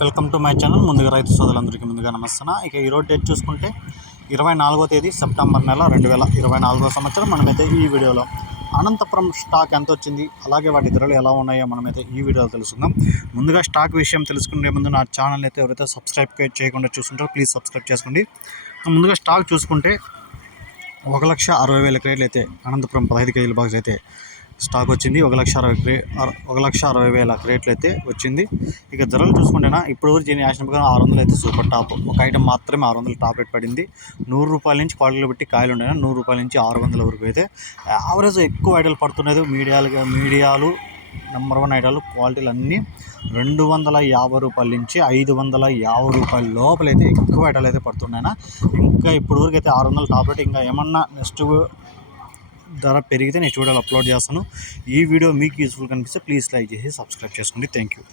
Welcome to my channel. ముందుగా రైతు సోదరులందరికీ ముందుగా నమస్తాను ఇక ఈరోజు డేట్ చూసుకుంటే ఇరవై నాలుగో తేదీ సెప్టెంబర్ నెల రెండు వేల ఇరవై నాలుగో సంవత్సరం. మనమైతే ఈ వీడియోలో అనంతపురం స్టాక్ ఎంత వచ్చింది అలాగే వాటి ధరలు ఎలా ఉన్నాయో మనమైతే ఈ వీడియోలో తెలుసుకుందాం. ముందుగా స్టాక్ విషయం తెలుసుకునే ముందు నా ఛానల్ అయితే ఎవరైతే సబ్స్క్రైబ్ చేయకుండా చూస్తుంటారో ప్లీజ్ సబ్స్క్రైబ్ చేసుకోండి. ముందుగా స్టాక్ చూసుకుంటే ఒక లక్ష అరవై వేల క్రేడ్లు అయితే అనంతపురం పదహైదు కేజీల బాక్స్ అయితే స్టాక్ వచ్చింది. ఒక లక్ష అరవై క్రే ఒక లక్ష అరవై వేల క్రేట్లు అయితే వచ్చింది. ఇక ధరలు చూసుకుంటేనా ఇప్పుడు వరకు నేను యాక్షన్ ప్రకారం ఆరు వందలు అయితే సూపర్ టాప్. ఒక ఐటమ్ మాత్రమే ఆరు వందలు టాప్ రేట్ పడింది. నూరు రూపాయల నుంచి క్వాలిటీలు బట్టి కాయలు ఉండేనా నూరు రూపాయల నుంచి ఆరు వందల వరకు అయితే యావరేజ్ ఎక్కువ ఐటలు పడుతున్నది. మీడియాలు మీడియాలు నెంబర్ వన్ ఐటాలు క్వాలిటీలు అన్నీ రెండు వందల యాభై రూపాయల నుంచి ఐదు వందల యాభై రూపాయల లోపలైతే ఎక్కువ ఐటాలు అయితే పడుతున్నాయినా ఇంకా ఇప్పుడు వరకు అయితే ఆరు వందల టాప్ రేట్. ఇంకా ఏమన్నా నెక్స్ట్ ధర పెరిగితే నెక్స్ట్ వీడియోలో అప్లోడ్ చేస్తాను. ఈ వీడియో మీకు యూస్ఫుల్ కనిపిస్తే ప్లీజ్ లైక్ చేసి సబ్స్క్రైబ్ చేసుకోండి. Thank you